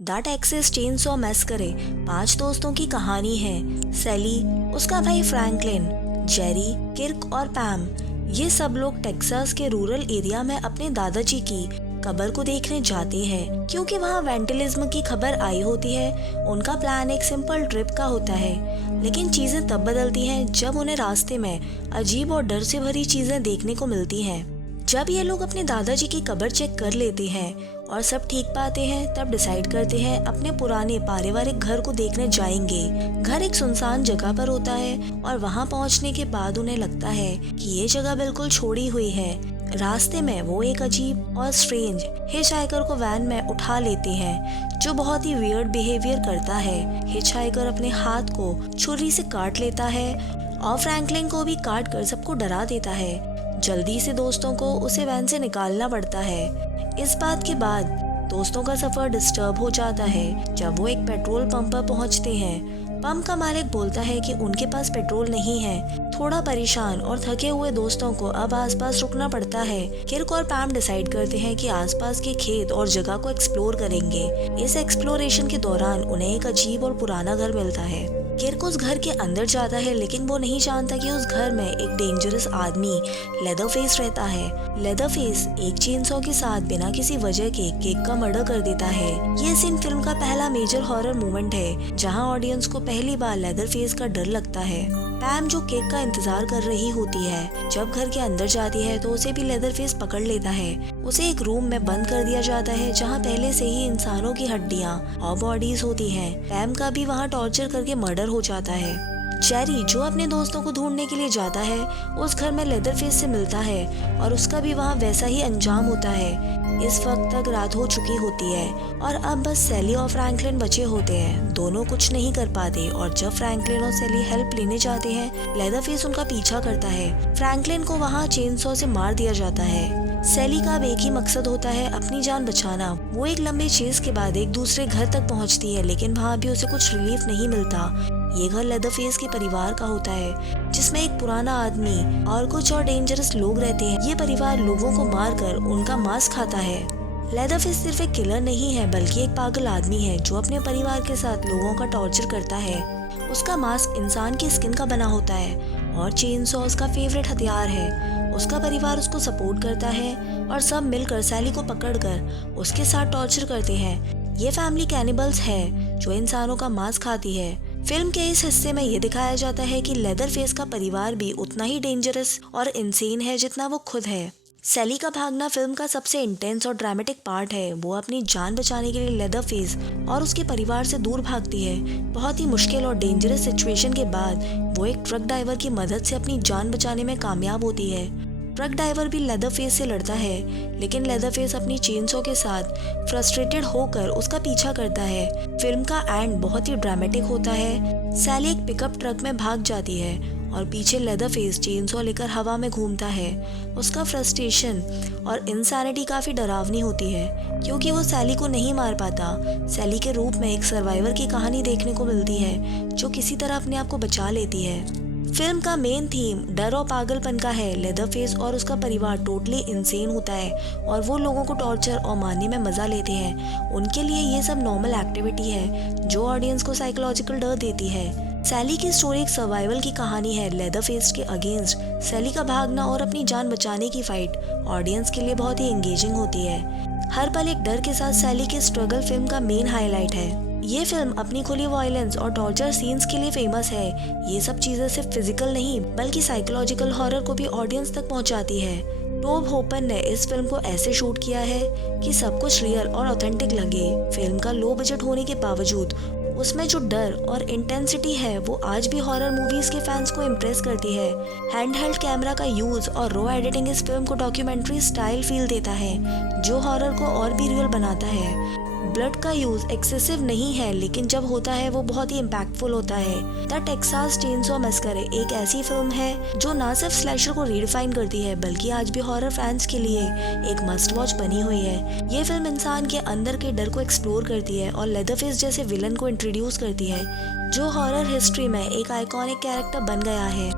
The Texas chainsaw massacre 5 दोस्तों की कहानी है। सैली, उसका भाई फ्रैंकलिन, जेरी, किर्क और पैम। ये सब लोग टेक्सास के रूरल एरिया में अपने दादाजी की कब्र को देखने जाते हैं क्योंकि वहाँ वेंटिलिज्म की खबर आई होती है। उनका प्लान एक सिंपल ट्रिप का होता है, लेकिन चीजें तब बदलती हैं जब उन्हें रास्ते में अजीब और डर से भरी चीजें देखने को मिलती हैं। जब ये लोग अपने दादाजी की कब्र चेक कर लेते हैं और सब ठीक पाते हैं, तब डिसाइड करते हैं अपने पुराने पारिवारिक घर को देखने जाएंगे। घर एक सुनसान जगह पर होता है और वहाँ पहुँचने के बाद उन्हें लगता है कि ये जगह बिल्कुल छोड़ी हुई है। रास्ते में वो एक अजीब और स्ट्रेंज हिचहाइकर को वैन में उठा लेते हैं, जो बहुत ही वियर्ड बिहेवियर करता है। हिचहाइकर अपने हाथ को छुरी से काट लेता है और फ्रैंकलिन को भी काट कर सबको डरा देता है। जल्दी से दोस्तों को उसे वैन से निकालना पड़ता है। इस बात के बाद दोस्तों का सफर डिस्टर्ब हो जाता है जब वो एक पेट्रोल पंप पर पहुंचते हैं। पंप का मालिक बोलता है कि उनके पास पेट्रोल नहीं है। थोड़ा परेशान और थके हुए दोस्तों को अब आसपास रुकना पड़ता है। किर्क और पैम डिसाइड करते हैं कि आसपास के खेत और जगह को एक्सप्लोर करेंगे। इस एक्सप्लोरेशन के दौरान उन्हें एक अजीब और पुराना घर मिलता है। किर्क उस घर के अंदर जाता है, लेकिन वो नहीं जानता कि उस घर में एक डेंजरस आदमी लेदरफेस रहता है। लेदरफेस एक चेनसॉ के साथ बिना किसी वजह के केक का मर्डर कर देता है। ये सीन फिल्म का पहला मेजर हॉरर मोमेंट है जहां ऑडियंस को पहली बार लेदरफेस का डर लगता है। पैम, जो केक का इंतजार कर रही होती है, जब घर के अंदर जाती है तो उसे भी लेदरफेस पकड़ लेता है। उसे एक रूम में बंद कर दिया जाता है जहां पहले से ही इंसानों की हड्डियां और बॉडीज होती हैं। पैम का भी वहां टॉर्चर करके मर्डर हो जाता है। जेरी, जो अपने दोस्तों को ढूंढने के लिए जाता है, उस घर में लेदरफेस से मिलता है और उसका भी वहां वैसा ही अंजाम होता है। इस वक्त तक रात हो चुकी होती है और अब बस सैली और फ्रैंकलिन बचे होते हैं। दोनों कुछ नहीं कर पाते और जब फ्रैंकलिन और सैली हेल्प लेने जाते हैं, लेदरफेस उनका पीछा करता है। फ्रैंकलिन को वहाँ चेनसॉ से मार दिया जाता है। सैली का अब एक ही मकसद होता है, अपनी जान बचाना। वो एक लंबे चेस के बाद एक दूसरे घर तक पहुँचती है, लेकिन वहाँ भी उसे कुछ रिलीफ नहीं मिलता। ये घर लेदरफेस के परिवार का होता है, जिसमें एक पुराना आदमी और कुछ और डेंजरस लोग रहते हैं। ये परिवार लोगों को मारकर उनका मांस खाता है। लेदरफेस सिर्फ एक किलर नहीं है, बल्कि एक पागल आदमी है जो अपने परिवार के साथ लोगों का टॉर्चर करता है। उसका मास्क इंसान की स्किन का बना होता है और चेनसॉ उसका फेवरेट हथियार है। उसका परिवार उसको सपोर्ट करता है और सब मिलकर सैली को पकड़कर उसके साथ टॉर्चर करते हैं। ये फैमिली कैनिबल्स है जो इंसानों का मांस खाती है। फिल्म के इस हिस्से में ये दिखाया जाता है कि लेदरफेस का परिवार भी उतना ही डेंजरस और इंसेन है जितना वो खुद है। सैली का भागना फिल्म का सबसे इंटेंस और ड्रामेटिक पार्ट है। वो अपनी जान बचाने के लिए लेदरफेस और उसके परिवार से दूर भागती है। बहुत ही मुश्किल और डेंजरस सिचुएशन के बाद वो एक ट्रक ड्राइवर की मदद से अपनी जान बचाने में कामयाब होती है। ट्रक ड्राइवर भी लेदरफेस से लड़ता है, लेकिन लेदरफेस अपनी चेनसॉ के साथ फ्रस्ट्रेटेड होकर उसका पीछा करता है। फिल्म का एंड बहुत ही ड्रामेटिक होता है। सैली एक पिकअप ट्रक में भाग जाती है और पीछे लेदरफेस चेनसॉ लेकर हवा में घूमता है। उसका फ्रस्ट्रेशन और इंसैनिटी काफी डरावनी होती है क्योंकि वो सैली को नहीं मार पाता। सैली के रूप में एक सर्वाइवर की कहानी देखने को मिलती है जो किसी तरह अपने आप को बचा लेती है। फिल्म का मेन थीम डर और पागलपन का है। लेदरफेस और उसका परिवार टोटली इंसेन होता है और वो लोगों को टॉर्चर और मारने में मजा लेते हैं। उनके लिए ये सब नॉर्मल एक्टिविटी है जो ऑडियंस को साइकोलॉजिकल डर देती है। सैली की स्टोरी एक सर्वाइवल की कहानी है। लेदरफेस के अगेंस्ट सैली का भागना और अपनी जान बचाने की फाइट ऑडियंस के लिए बहुत ही एंगेजिंग होती है। हर पल एक डर के साथ सैली की स्ट्रगल फिल्म का मेन हाईलाइट है। ये फिल्म अपनी खुली वायलेंस और टॉर्चर सीन्स के लिए फेमस है। ये सब चीजें सिर्फ फिजिकल नहीं बल्कि साइकोलॉजिकल हॉरर को भी ऑडियंस तक पहुंचाती है। टोब होपर ने इस फिल्म को ऐसे शूट किया है कि सब कुछ रियल और ऑथेंटिक लगे। फिल्म का लो बजट होने के बावजूद उसमें जो डर और इंटेंसिटी है वो आज भी हॉरर मूवीज के फैंस को इम्प्रेस करती है। हैंडहेल्ड कैमरा का यूज और रॉ एडिटिंग इस फिल्म को डॉक्यूमेंट्री स्टाइल फील देता है, जो हॉरर को और भी रियल बनाता है। ब्लड का यूज एक्सेसिव नहीं है, लेकिन जब होता है वो बहुत ही इम्पैक्टफुल होता है। द टेक्सास चेनसॉ मैसेकर एक ऐसी फिल्म है जो ना सिर्फ स्लैशर को रीडिफाइन करती है बल्कि आज भी हॉरर फैंस के लिए एक मस्ट वॉच बनी हुई है। ये फिल्म इंसान के अंदर के डर को एक्सप्लोर करती है और लेदरफेस जैसे विलन को इंट्रोड्यूस करती है जो हॉरर हिस्ट्री में एक आइकॉनिक कैरेक्टर बन गया है।